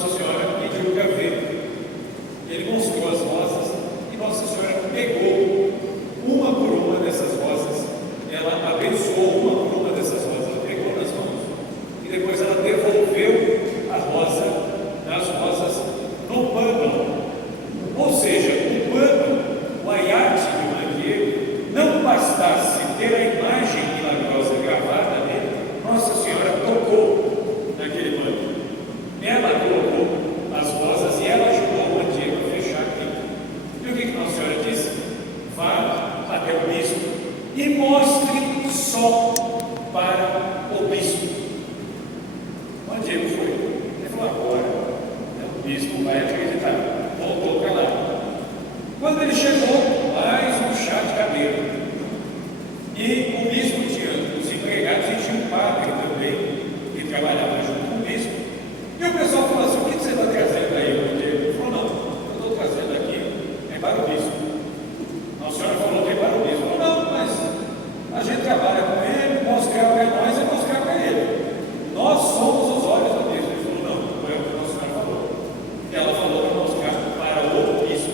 Nossa Senhora pediu para ver. Ele mostrou as rosas e Nossa Senhora pegou uma por uma dessas rosas, ela abençoou uma por uma dessas rosas, ela pegou nas mãos e depois ela devolveu as rosas no pano. Ou seja, o pano, o aiate do candeeiro, não bastasse ter a imagem milagrosa gravada nele, Nossa Senhora tocou naquele pano. Ela colocou as rosas e ela ajudou o candeeiro a fechar aquilo. E o que Nossa Senhora disse? Vá até o bispo e mostre só para o bispo. O candeeiro foi. Ele falou: agora o bispo vai acreditar. Voltou para lá. Quando ele chegou, mais um chá de cabelo. E o bispo tinha os empregados e tinha um padre também, que trabalhava junto com o bispo. E o pessoal falou assim: o que você está trazendo aí? Ele falou: não, eu estou trazendo aqui, é para o bispo. Nossa Senhora falou que é para o bispo. Falou: não, mas a gente trabalha com ele, mostrar para nós é mostrar para ele. Nós somos os olhos do bispo. Ele falou: não, não é o que Nossa Senhora falou. Ela falou para mostrar para o bispo.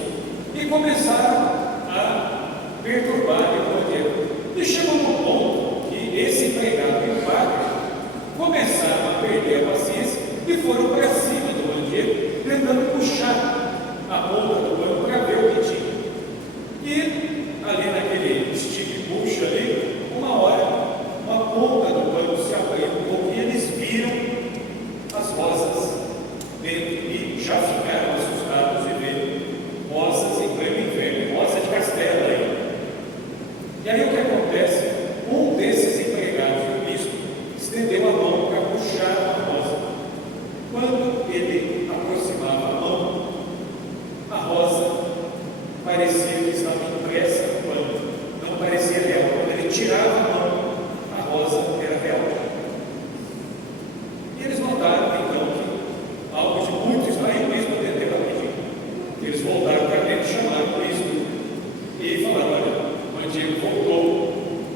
E começaram a perturbar o candeeiro. E chegou no ponto que esse empregado e o padre começaram a perder a paciência e foram para cima do candeeiro, tentando puxar a ponta do pano para ver o que tinha. E ali naquele stick push ali, uma hora, uma ponta do pano se abriu um pouco e eles viram as rosas dentro e já ficaram assustados de ver rosas em pleno inverno, rosa de castelo aí. E aí o que acontece? Um desses empregados do bispo estendeu a mão para puxar a rosa. Quando ele aproximava a mão, a rosa parecia que estava impressa no pano, não parecia real. Quando ele tirava a mão, a rosa era real. E eles notaram então que algo de muito estranho, o bispo atendeu rapidinho. Eles voltaram para dentro, chamaram o bispo e falaram: olha, o candeeiro voltou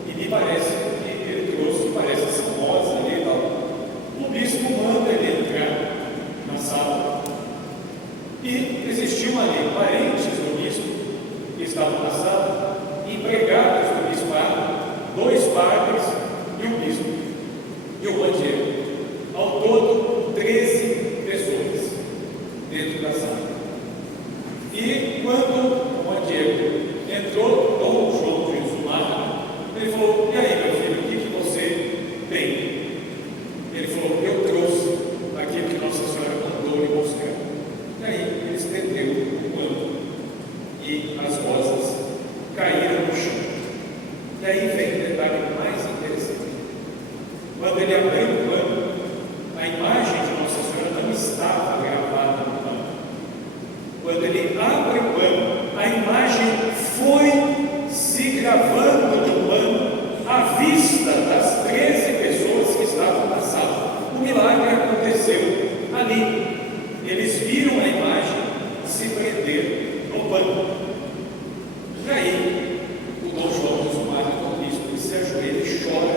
e me parece que ele trouxe, parece essa rosa ali e tal. O bispo manda ele entrar na sala e existiam ali parentes do bispo que estavam na sala, empregados do bispado, 2 padres e um bispo e o candeeiro. Ao todo, 13 pessoas dentro da sala. E quando o candeeiro entrou, Dom João de Zumar, ele falou: e aí, meu filho, o que você tem? Ele falou: eu trouxe aquilo que Nossa Senhora mandou me mostrar. E aí ele estendeu o pano e as rosas caíram no chão. E aí vem o detalhe mais interessante. Quando ele abriu o pano, a imagem de Nossa Senhora não estava gravada no pano. Quando ele abre o pano, a imagem foi se gravando no pano à vista das 13 pessoas que estavam na sala. O milagre aconteceu ali. Eles viram a imagem se prender no pano. E aí, o Dom João de Zumar, o bispo, ele se ajoelha e chora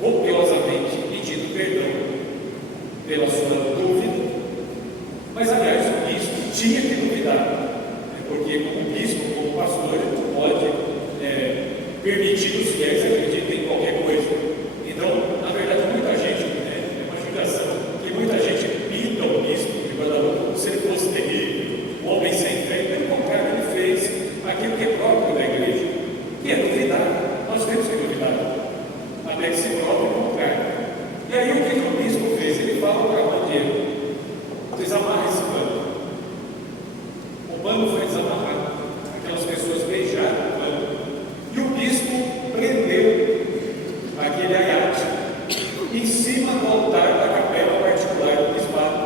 copiosamente, pedindo perdão pela sua dúvida. Mas, aliás, o bispo tinha que duvidar, porque como bispo, como pastor, ele não pode permitir os fiéis acreditem em qualquer coisa. Então, na verdade, muita gente, é uma judiação, que muita gente pinta o bispo de Guadalupe como se ele fosse terrível, um homem sem fé. Pelo contrário, ele fez aquilo que é próprio da igreja, que é duvidar. Nós temos que duvidar, até que se prove o contrário. E aí o que o bispo fez? Ele fala para o candeeiro: desamarra esse pano. O pano foi desamarrado, aquelas pessoas beijaram o pano, e o bispo prendeu aquele aiate em cima do altar da capela particular do bispado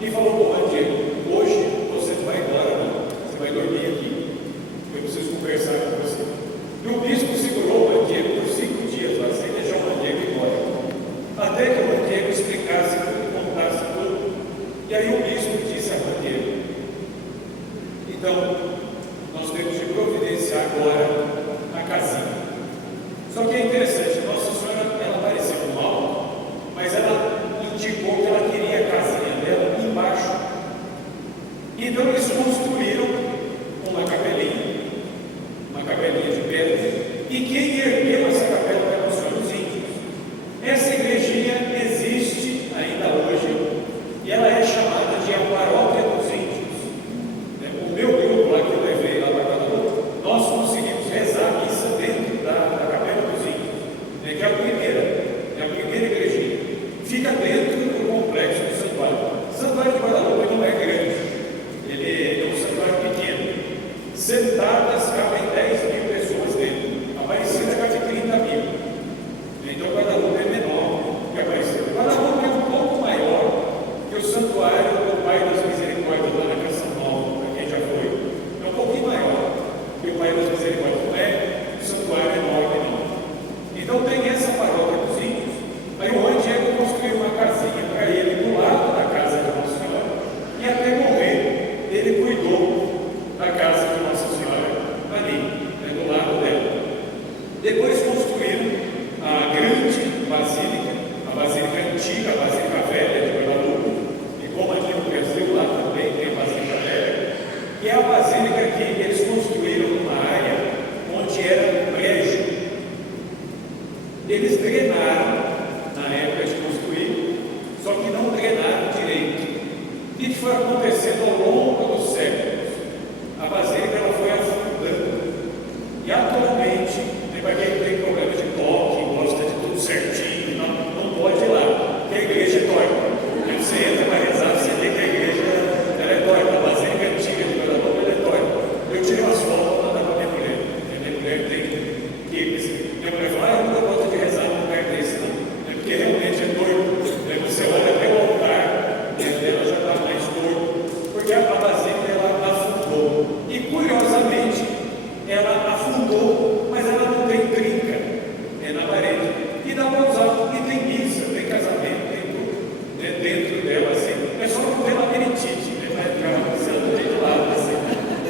e falou para o candeeiro: hoje você não vai embora, não, você vai dormir aqui, eu preciso conversar com você. E o bispo segurou o candeeiro por 5 dias lá, sem deixar o candeeiro ir embora, até que o candeeiro explicasse tudo, contasse tudo. E aí o bispo disse a candeeiro: então, nós temos de providenciar agora a casinha. Só que é interessante, Nossa Senhora, ela apareceu no alto, mas ela indicou que ela queria a casinha dela embaixo foi acontecendo ao longo dos séculos. A basílica ela foi afundando. E atualmente, para quem tem problema de toque, gosta de tudo certinho, não pode ir lá, porque a igreja é torta. Você entra para rezar, você vê que a igreja ela é torta. A basílica antiga de Guadalupe ela é torta. Eu tirei umas fotos para mandar para minha mulher. Minha mulher tem que. Minha mulher fala, eu não gosto de rezar num lugar desse, não. Porque realmente é torto. Você olha até o altar, ela já está mais torto. Porque a basílica ela afundou. E curiosamente, ela afundou, mas ela não tem trinca na parede. E dá para usar, e tem missa, tem casamento, tem tudo dentro dela, assim. É só não ter labirintite, vai ficar sendo de lado, assim.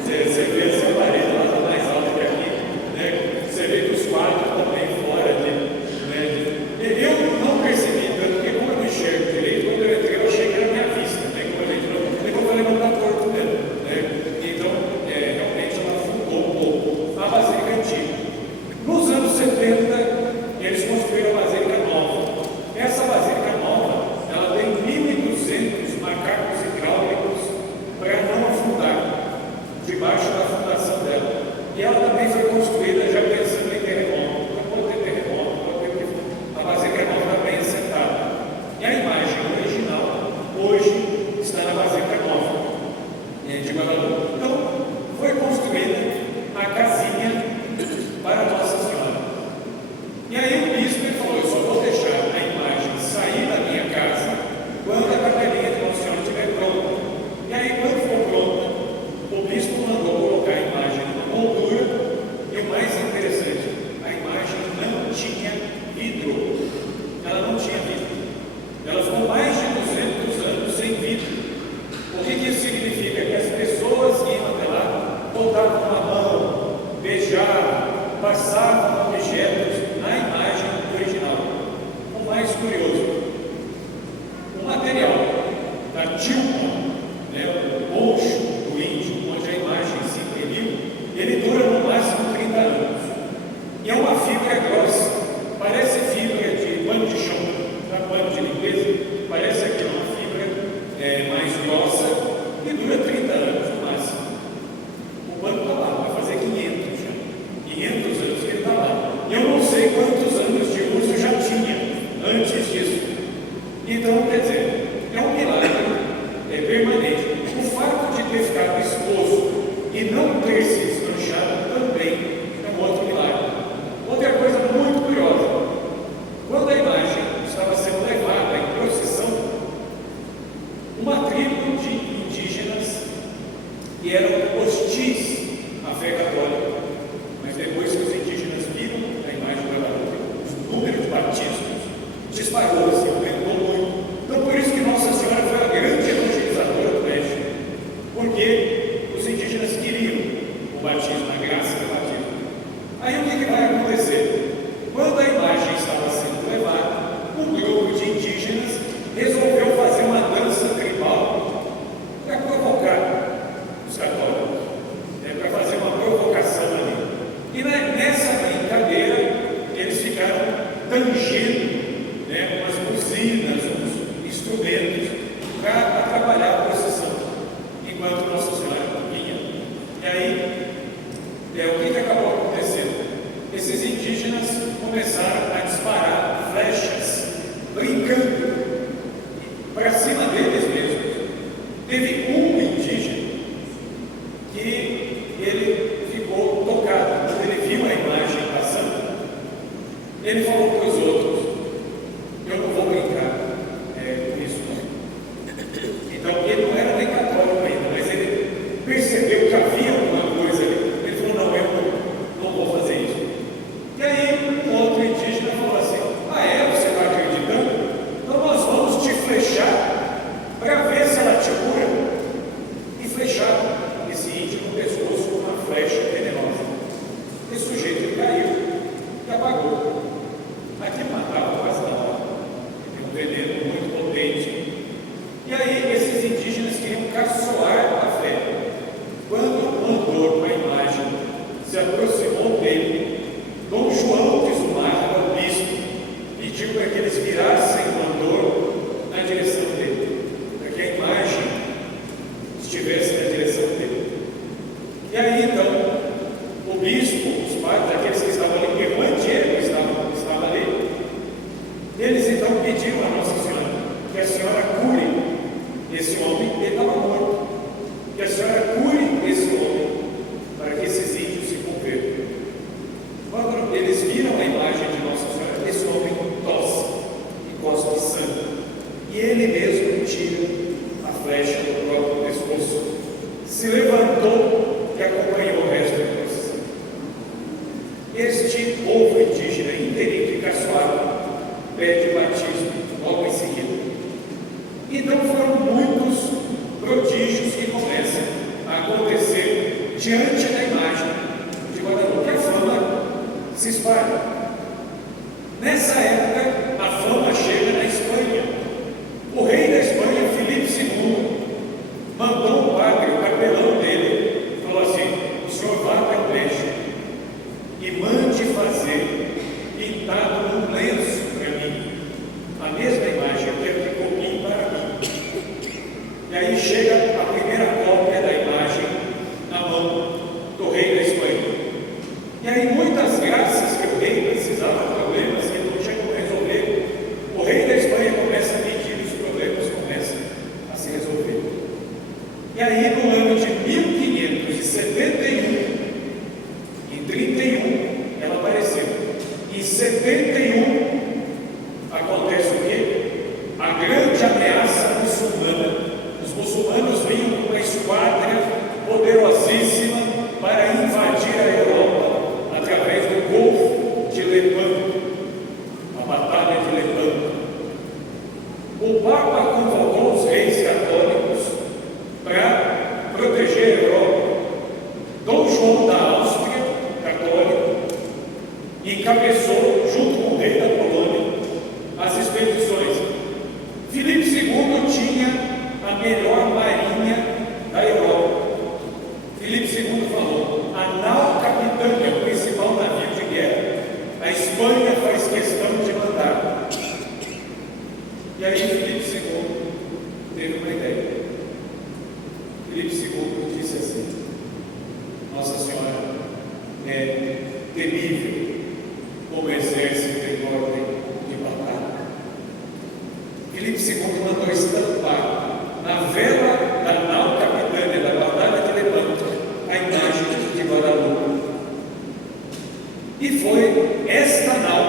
Você vê essa parede lá tá mais alta que aqui, você vê que os quadros também fora eu não percebi tanto, porque como eu não enxergo direito, quando eu entrei, eu achei que era minha vista, como a gente não. Depois eu falei, não está torto mesmo, Então, realmente ela afundou um pouco. A basílica antiga. Nos anos 70, eles construíram a basílica nova. Essa basílica nova, ela tem 1.200 macacos hidráulicos para não afundar, debaixo da fundação dela. E ela também foi construída já pensando em terremoto. Não pode ter terremoto, pode ter que. A basílica nova está bem assentada. E a imagem original, hoje, está na basílica nova de Guadalupe. Então, foi construída a casinha para Nossa Senhora. E aí o bispo ele falou, eu só vou deixar a imagem sair da minha casa quando a capelinha de Nossa Senhora estiver pronta. E aí quando for pronta, o bispo mandou colocar a imagem na moldura. E o mais interessante, a imagem não tinha vidro. Ela não tinha vidro. Ela ficou mais de 200 anos sem vidro. O que isso significa? Que as pessoas que iam até lá voltavam com a mão, beijavam, passavam objetos na imagem original. O mais curioso, o material da tilma, o poncho do índio, onde a imagem se imprimiu, ele dura no máximo 30 anos. E é uma fibra grossa, parece fibra de pano de chão, pano de limpeza, parece aqui uma fibra mais grossa e dura 30 anos no máximo. O pano está lá, vai fazer 500 já. 500 anos que ele está lá. E eu não sei quantos anos de uso já tinha antes disso. Então, quer dizer, é um milagre permanente. O fato de ter ficado exposto e não ter se desmanchado também é um outro milagre. Outra coisa muito curiosa, quando a imagem estava sendo levada em procissão, uma tribo de indígenas que eram hostis à fé católica, mas depois que os indígenas viram a imagem da Guadalupe, o número de batismos disparou, assim, aumentou muito. Então, por isso que Nossa Senhora foi a grande evangelizadora do México, porque os indígenas queriam o batismo, a graça do batismo. Aí o que vai acontecer? Quando a imagem estava sendo levada, um grupo de indígenas resolveu fazer uma dança tribal para provocar os católicos, para fazer uma provocação ali. E nessa brincadeira, eles ficaram tangendo umas buzinas, uns instrumentos para atrapalhar a procissão, enquanto Nossa Senhora vinha. E aí, o que acabou acontecendo? Esses indígenas começaram a disparar flechas, brincando, para cima deles mesmos. Teve um indígena que ele ficou tocado. Quando ele viu a imagem passando, ele falou para os outros, eu não vou brincar com isso não. Então ele não era nem católico ainda, mas ele percebeu que havia alguma coisa ali. Ele falou, não, eu não vou fazer isso. E aí um outro indígena falou assim, você está acreditando? Então nós vamos te flechar para ver se ela te cura. esse homem estava morto. Que a senhora cure esse homem, para que esses índios se convertam. Quando eles viram a imagem de Nossa Senhora, esse homem tosse e cospe sangue. E ele mesmo tira a flecha do próprio pescoço. Se levantou e acompanhou o resto da procissão. Este povo indígena inteirinho de Caçoava pede batismo logo em seguida. Então foram muitos prodígios que começam a acontecer diante da imagem de Guadalupe. A fama se espalha. Nessa época, a fama chega na Espanha. O rei da Espanha, Filipe II, mandou um padre, o capelão dele, falou assim: o senhor vá para o México e mande fazer pintado num lenço para mim a mesma imagem, eu quero que copiem para mim. E aí chega a primeira cópia da imagem na mão do rei da Espanha. E aí muitas graças que o rei precisava, problemas que não tinha como resolver, o rei da Espanha começa a pedir, os problemas começam a se resolver. E aí no ano de 1571, em 31, ela apareceu. Em 71, acontece o quê? A grande ameaça muçulmana. Os muçulmanos vinham com uma esquadra poderosíssima para invadir a Europa através do Golfo de Lepanto, a Batalha de Lepanto. O Papa convocou os reis católicos para proteger a Europa. Dom João da Áustria, católico, encabeçou, junto com o rei da Polônia, as expedições. Filipe II tinha a melhor marinha da Europa. Filipe II falou: a nau Capitânia, o principal navio de guerra, a Espanha faz questão de mandar. E aí Filipe II teve uma ideia. Filipe II disse assim: Nossa Senhora é temível como exército em ordem de batalha. Filipe II mandou estampar na vela da nau Capitânia da Batalha de Lepanto a imagem de Guadalupe. E foi esta nau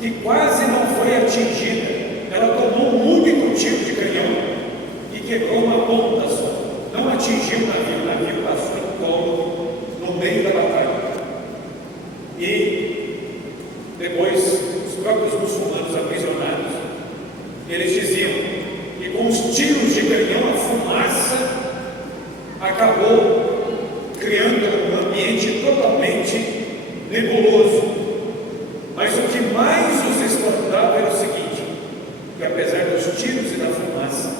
que quase não foi atingida. Ela tomou um único tiro de canhão e quebrou uma ponta só. Não atingiu o navio passou no colo, no meio da batalha. E depois, os próprios muçulmanos aprisionados, eles diziam que com os tiros de canhão, a fumaça acabou criando um ambiente totalmente nebuloso. Mas o que mais os espantava era o seguinte: que apesar dos tiros e da fumaça,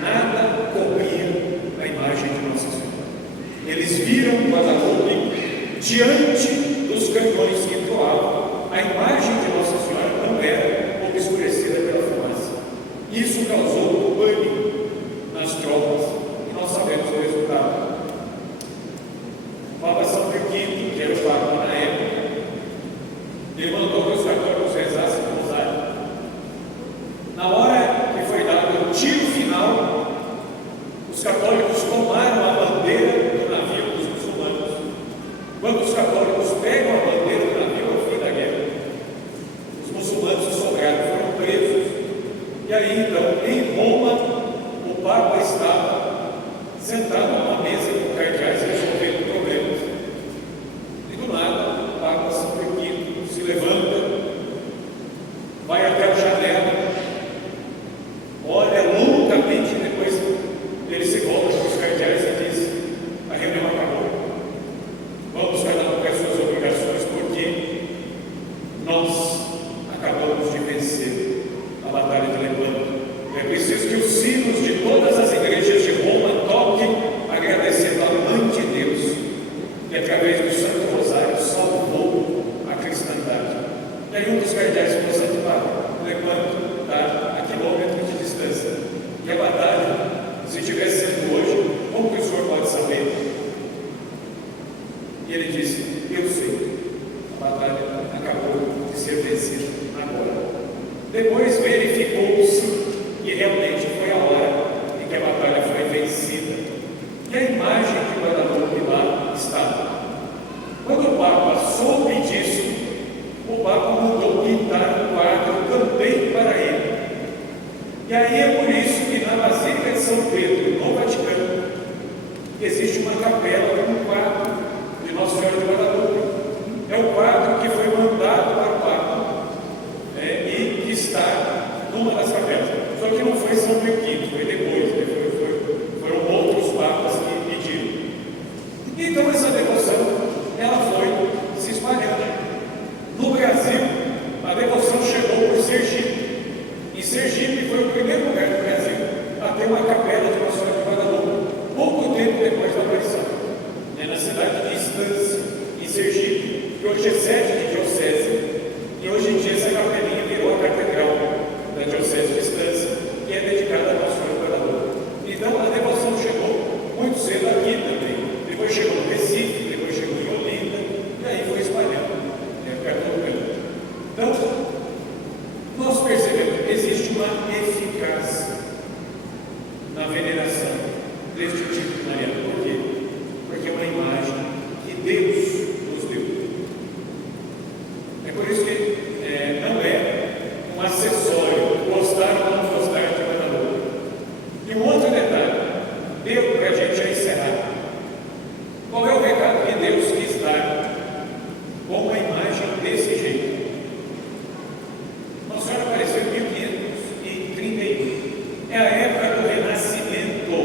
nada cobria a imagem de Nossa Senhora. Eles viram Guadalupe diante dos canhões que voavam. A imagem de Nossa Senhora não era obscurecida pela fumaça. Isso causou pânico nas tropas e nós sabemos o resultado. O Papa São Pio V, que era o Papa na época, ele mandou que os católicos rezassem o rosário. Na hora que foi dado o tiro final, os católicos tomaram a bandeira do navio dos muçulmanos. Quando os católicos pegam a bandeira do navio, é o fim da guerra. Os muçulmanos sobrados foram presos. E aí, então, em Roma, o Papa estava sentado numa mesa com cardeais resolvendo problemas. E do nada, o Papa São Pio V se levanta, vai até a janela, olha longamente, depois ele se volta para os cardeais e diz: a reunião acabou. Vamos cada um com as suas obrigações, porque nós acabamos de vencer a Batalha de Lepanto. É preciso que os sinos de todas as igrejas de Roma toquem a na veneração deste tipo de Maria. Por quê? Porque é uma imagem que Deus nos deu. É por isso que não é um acessório, gostar ou não gostar de Guadalupe. E um outro detalhe, deu para a gente já encerrar. Qual é o recado que Deus quis dar com uma imagem desse jeito? Nossa Senhora apareceu em 1531. É a época do Renascimento.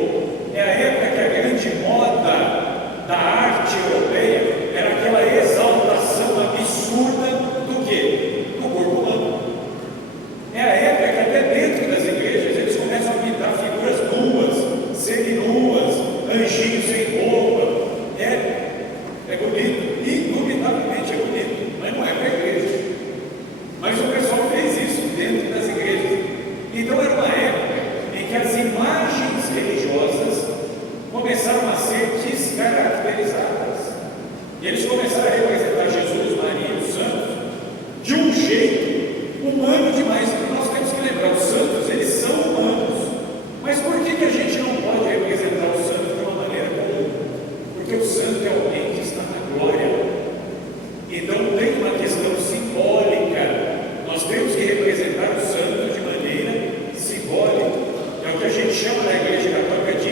É a época que a grande moda da arte europeia era aquela exaltação absurda do quê? Do corpo humano. É a época que até dentro das igrejas eles começam a pintar figuras nuas, seminuas, anjinhos sem roupa. É bonito, indubitavelmente é bonito, mas não é para a igreja. Mas o pessoal fez isso dentro das igrejas. Então era uma época em que as imagens religiosas começaram a ser descaracterizadas. E eles começaram a representar Jesus, Maria e os santos de um jeito humano demais. Nós temos que lembrar, os santos, eles são humanos. Mas por que a gente não pode representar os santos de uma maneira comum? Porque o santo é alguém que está na glória. Então tem uma questão simbólica. Nós temos que representar o santo de maneira simbólica. É o que a gente chama na Igreja Católica de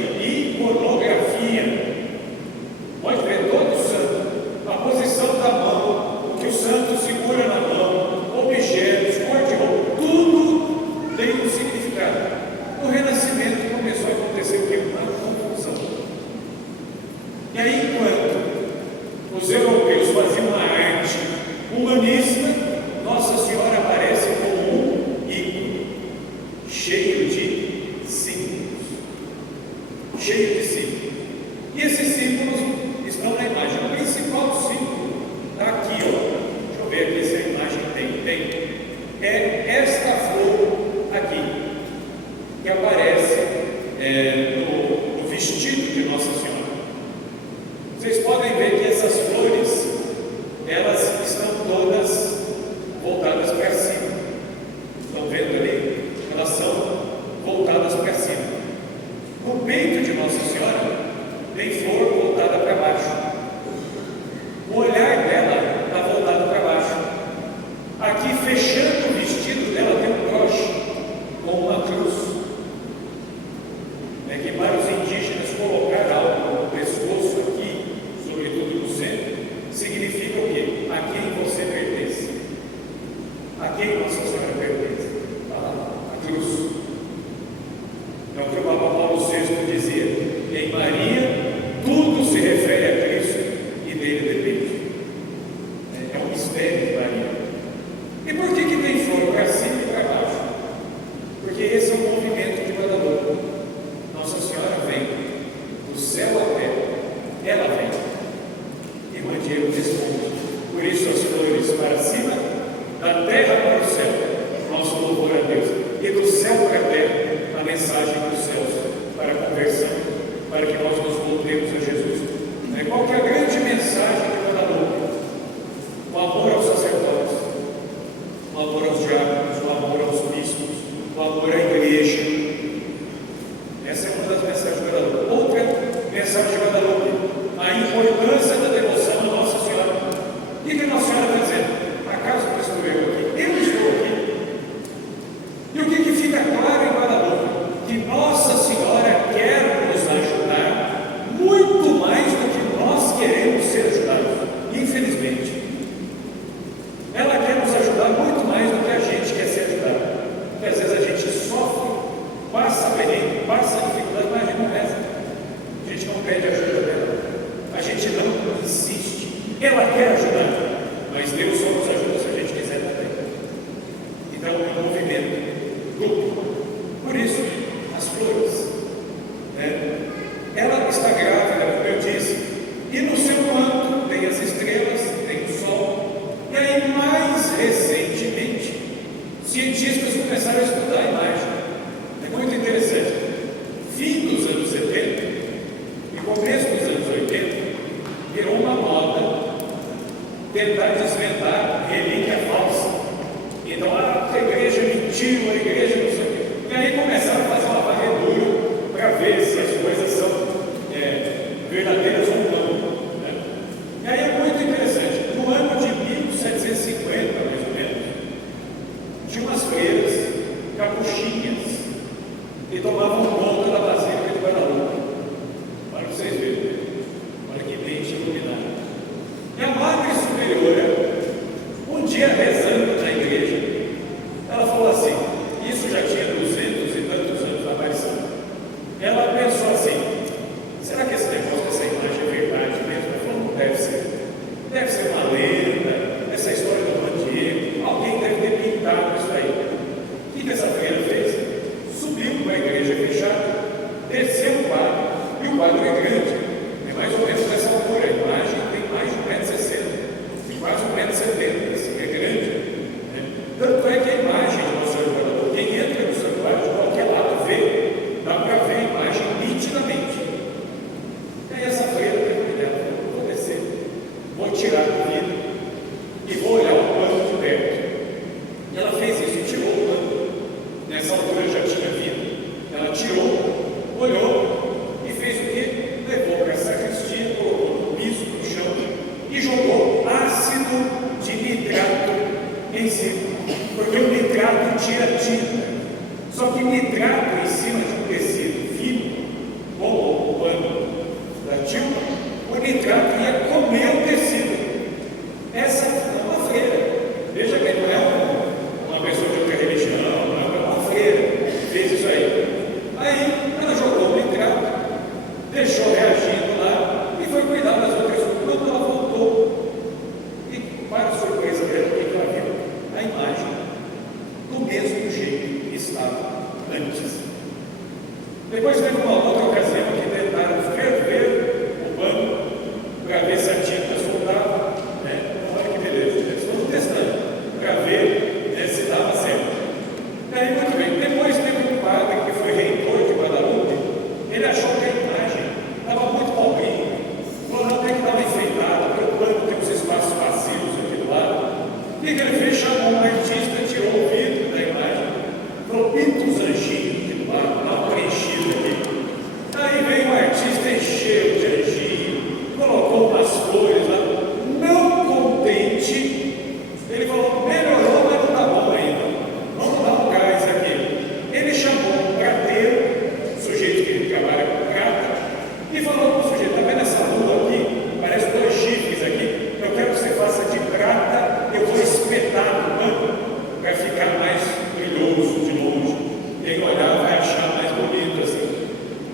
iconografia. Pode ver todo o santo, a posição da mão, o que o santo segura na mão, objetos, cor de roupa, tudo tem um significado. O Renascimento começou a acontecer o que? Uma confusão. E aí, enquanto os europeus faziam uma arte humanista, Nossa Senhora aparece como um ícone, cheio de símbolos. Cheio de símbolos. E esses símbolos estão na imagem. O principal símbolo está aqui, ó. Deixa eu ver aqui se a imagem tem. É esta flor aqui, que aparece no vestido de Nossa Senhora. Vocês podem ver que essas flores, elas estão todas voltadas para cima. Estão vendo ali? Elas são voltadas para cima. No peito de Nossa Senhora tem flor voltada para baixo. O olhar dela está voltado para baixo. Aqui, fechando o vestido dela, tem um broche com uma cruz. É que para os indígenas colocar algo no pescoço aqui, sobretudo no centro, significa o quê? A quem você pertence. A quem Nossa Senhora pertence? A cruz. É o que o Papa Paulo VI dizia. Em Maria, tudo se refere a Cristo e dele depende. É um mistério de Maria. E por que tem flor para cima e para baixo? Porque esse é o movimento de Guadalupe. Nossa Senhora vem do céu à terra. Ela vem e Mandiero responde. Por isso as flores para cima, da terra para o céu, nosso louvor a Deus. E do céu para a terra, a mensagem dos céus para a conversão, para que nós nos voltemos a Jesus. Qual que é a grande mensagem de Guadalupe? O amor aos sacerdotes, o amor aos diáconos, o amor aos bispos, o amor à igreja. Essa é uma das mensagens de Guadalupe. Outra mensagem de Guadalupe, a importância da devoção a Nossa Senhora. O que Nossa Senhora está dizendo? Acaso que estou eu aqui? Eu estou aqui. E o que fica claro em Guadalupe? Que Nossa Senhora quer nos ajudar muito mais do que nós queremos ser ajudados. Infelizmente. olhou e fez o quê? Levou para a sacristia, colocou no piso, no chão e jogou ácido de nitrato em cima, porque o nitrato tira tinta. Só que nitrato em cima de um tecido fino, como o pano da tinta, o nitrato ia comer o tecido. Essa é uma freira. Veja bem, não é uma pessoa de outra religião, não, é uma freira. Fez isso aí. Aí ela jogou o nitrato, deixou reagindo lá e foi cuidar das outras coisas. Quando ela voltou, e para a surpresa dela, o que ela viu? A imagem do mesmo jeito que estava antes. Depois teve uma outra ocasião que tentaram ferver o pano para ver se a tinta soltava, né? Olha que beleza, eles estão testando para ver, né, se dava certo. Daí, muito bem, depois teve um padre que foi reitor de Guadalupe, ele achou que a imagem estava muito pobrinha, falou, não, tem que dar uma enfeitada, porque o pano tem uns espaços vazios aqui do lado. O que ele fez? Chamou um artista, tirou o vidro da imagem, falou, pinta os anjinhos aqui do lado, dá uma preenchida aqui. Aí veio um artista, encheu de anjinho, colocou umas flores lá, não contente, ele falou, melhorou, mas não está bom ainda, vamos dar um gás aqui. Ele chamou um prateiro, sujeito que trabalha com prata, e falou para o sujeito, está vendo essa lua aqui? Parece dois chifres aqui, eu quero que você faça de prata, eu vou espetar no pano, para ficar mais brilhoso de longe. Quem olhar vai achar mais bonito assim.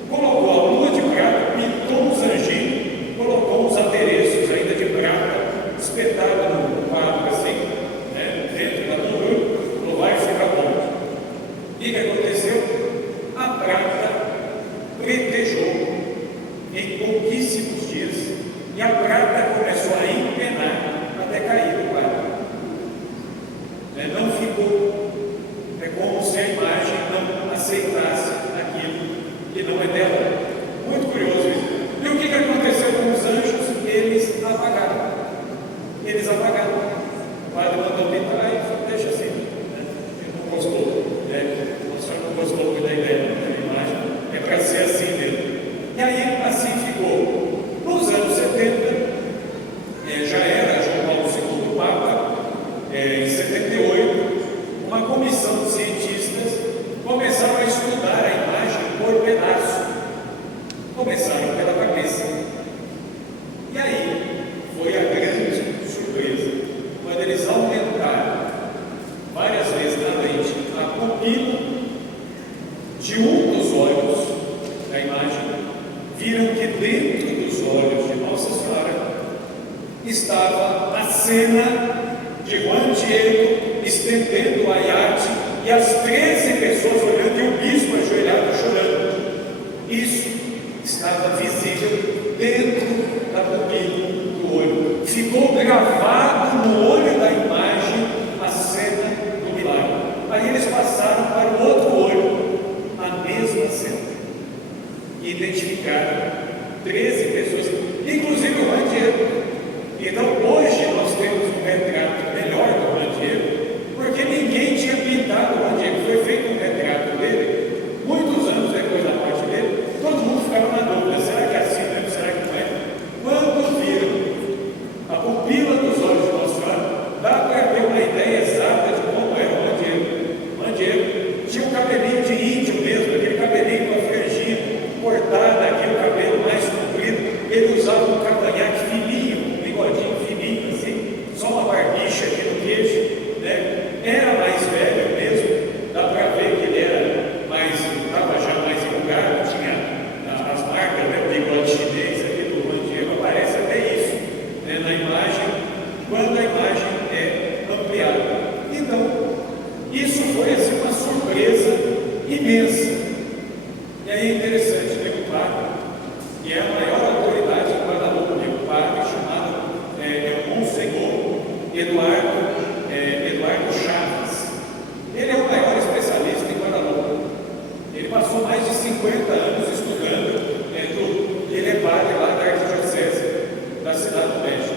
Colocou a lua de prata, pintou os anjinhos, colocou uns adereços ainda de prata, espetado no quadro assim, né, dentro da lua, falou, vai ficar bom. O que aconteceu? A prata pretejou em pouquíssimos dias e a prata começou a empenar até cair do quadro. Não ficou. É como se a imagem não aceitasse aquilo que não é dela. Muito curioso isso. E o que aconteceu com os anjos? Eles apagaram. Eles apagaram. O padre mandou pintar e falou, deixa assim. Ele não gostou. O senhor não gostou muito da ideia da imagem. É para ser assim mesmo. E aí, assim ficou. Nos anos 70, já era João Paulo II Papa, em 78, uma comissão de cientistas começaram a estudar a imagem por pedaço. Começaram pela cabeça. E aí foi a grande surpresa, quando eles aumentaram várias vezes na lente a pupila de um dos olhos da imagem, viram que dentro dos olhos de Nossa Senhora estava a cena de Juan Diego estendendo o aiate e as 13 pessoas olhando e o bispo ajoelhado chorando. Isso estava visível dentro da pupila do olho. Ficou gravado no olho da imagem a cena do milagre. Aí eles passaram para o outro olho, a mesma cena. E identificaram 13 pessoas, inclusive o Juan Diego. Então hoje nós temos um retrato melhor do Juan Diego, porque ninguém tinha pintado o Juan Diego. Foi feito um retrato dele, muitos anos depois da morte dele, todo mundo ficava na dúvida, será que é assim mesmo, será que não é? Quando viram a pupila dos olhos de Nossa Senhora, dá para ter uma ideia exata de como era o Juan Diego. O Juan Diego tinha um cabelinho de índio mesmo, aquele cabelinho com a franjinha cortada aqui, o cabelo mais comprido. Ele usava um cavanhaque fininho, um bigodinho fininho assim, só uma barbicha aqui no queixo, né? Era mais velho mesmo, dá para ver que ele era mais, estava já mais enrugado, tinha as marcas, né? O bigode chinês aqui do Juan Diego, aparece até isso, né? Na imagem, quando a imagem é ampliada. Então, isso foi assim uma surpresa imensa. E aí é interessante, tem um padre, que é a maior autoridade em Guadalupe, um padre chamado Monsenhor Eduardo Chaves. Ele é o maior especialista em Guadalupe. Ele passou mais de 50 anos estudando, ele é padre lá da Arquidiocese da Cidade do México.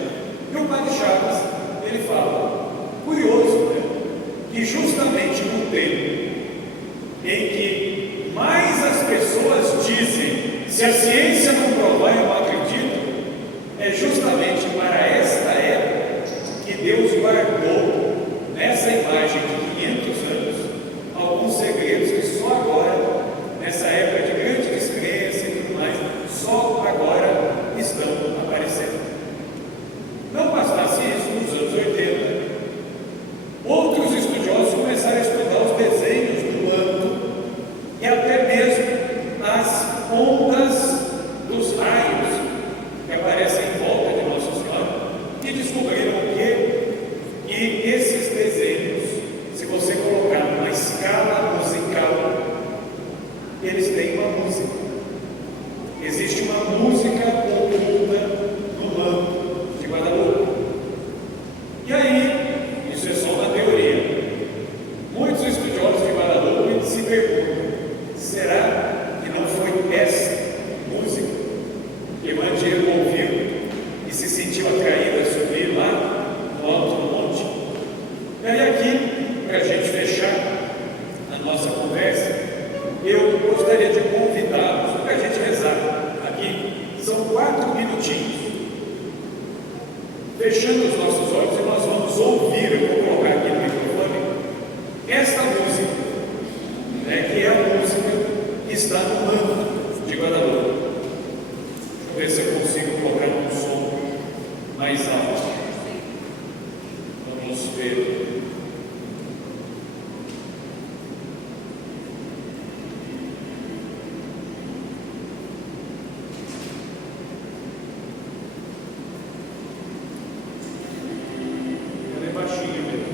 E o padre Chaves, ele fala, curioso, né, que justamente no tempo em que mais as pessoas dizem Se a ciência não provar, eu não acredito, é justamente para esta época que Deus guardou nessa imagem de 500 anos alguns segredos que só agora, nessa época de grande descrença e tudo mais, só agora estão aparecendo. Não bastasse isso nos anos 80, outros estudiosos começaram a estudar os desenhos do manto e até mesmo as ondas dos raios que aparecem em volta de Nossa Senhora e descobriram que esses desenhos, se você colocar numa escala musical, eles têm uma música. Existe uma música oculta no manto de Guadalupe. E aí, isso é só uma teoria. Muitos estudiosos de Guadalupe se perguntam: será que não foi essa música que Mandiego ouviu e se sentiu atraído a subir lá no alto do monte? E aí, aqui, para a gente fechar a nossa conversa, eu gostaria de convidá-los para a gente rezar. Aqui são 4 minutinhos. Fechando os nossos olhos, e nós vamos ouvir, eu vou colocar aqui no microfone, esta música, que é a música que está no manto de Guadalupe. Deixa eu ver se eu consigo colocar um som mais alto. Vamos ver. Ela é baixinha mesmo.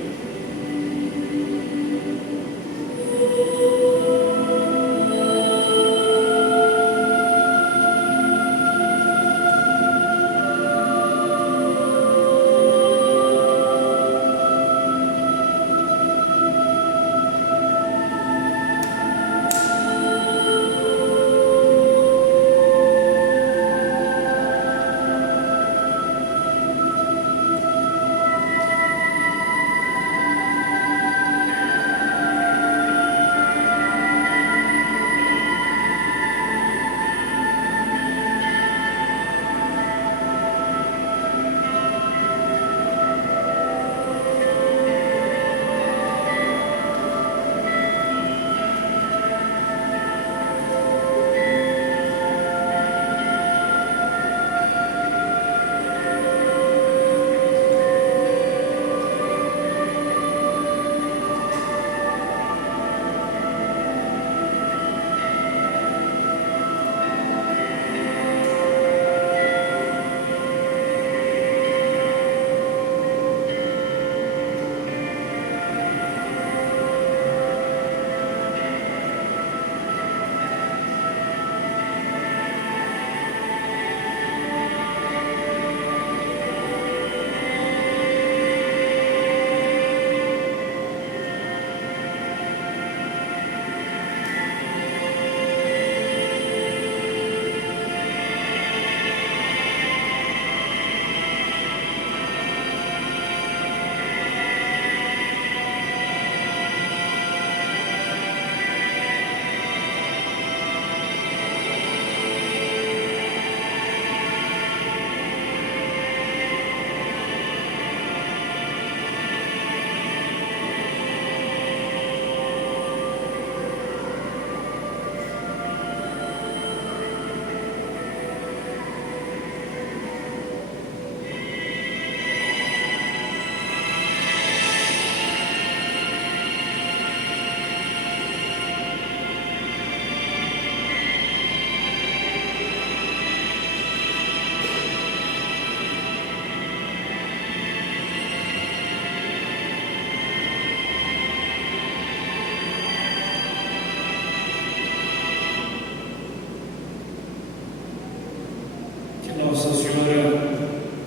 Nossa Senhora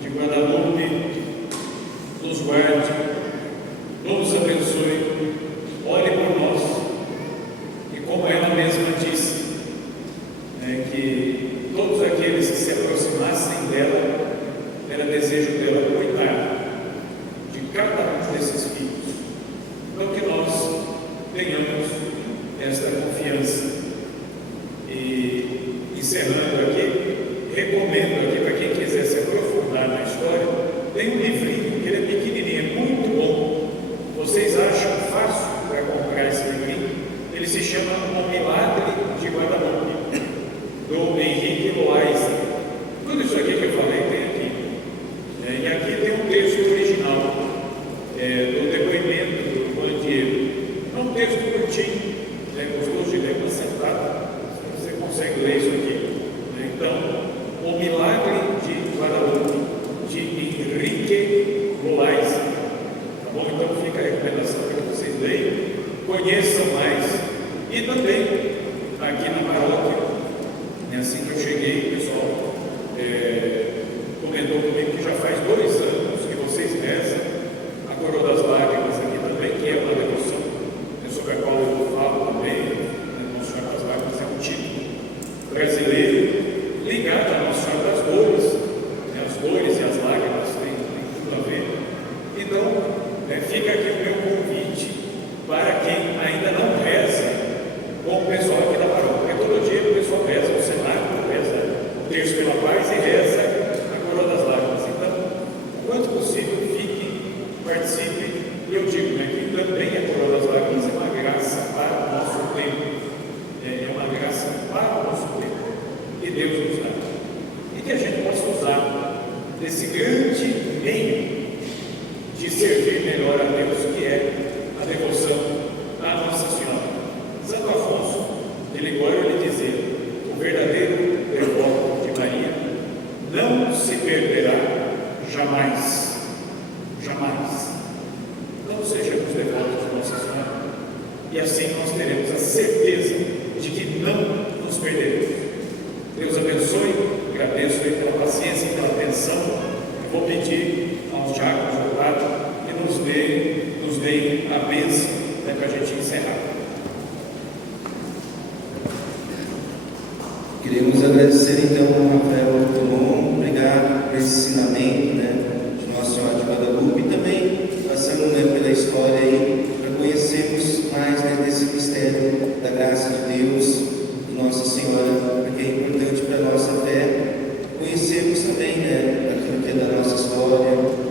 de Guadalupe nos guarde, nos abençoe, olhe por nós. E como ela mesma disse, que todos aqueles que se aproximassem dela, era desejo dela cuidar de cada um desses filhos. Então que nós tenhamos esta confiança e encerrando aqui, recomendo aqui para quem quiser se aprofundar na história, tem um livrinho, que ele é pequenininho, é muito bom. Vocês acham fácil para comprar esse livrinho? Ele se chama O Milagre de Guadalupe, do Henrique Loaiza. Tudo isso aqui que eu falei tem aqui. E aqui tem um texto original do depoimento do Bandiero. É um texto curtinho, gostoso de ler, mas sentado, você consegue ler isso aqui. Então, O Milagre de Guadalupe, de Henrique Loaiza. Tá bom? Então fica a recomendação para que vocês leiam, conheçam mais. E também, aqui na paróquia, assim que eu cheguei, o pessoal comentou comigo que já faz 2 anos que vocês rezam a Coroa das Lágrimas aqui também, que é uma devoção sobre a qual eu falo também. Nossa Senhora das Lágrimas é um título brasileiro ligado a Nossa Senhora das Dores. As dores e as lágrimas têm tudo a ver. Então, fica aqui o meu convite para quem ainda não reza com o pessoal aqui da paróquia. Porque todo dia o pessoal reza o cenário, reza o terço pela paz e reza a Coroa das Lágrimas. Então, quanto possível, fiquem, participem. E eu digo que também a Coroa das Lágrimas é uma graça para o nosso tempo. É uma graça para o nosso tempo. E Deus nos dá. E que a gente possa usar desse grande meio de servir melhor a Deus, que é a devoção à Nossa Senhora. Santo Afonso de Ligório lhe dizia: o verdadeiro devoto de Maria não se perderá jamais. Jamais. Então sejamos devotos de Nossa Senhora, e assim nós teremos a certeza de que não nos perderemos. Deus abençoe, agradeço pela paciência e pela atenção. Vou pedir aos diáconos do lado que nos deem a bênção para a gente encerrar. Queremos agradecer então ao Rafael Tolon, obrigado por esse ensinamento,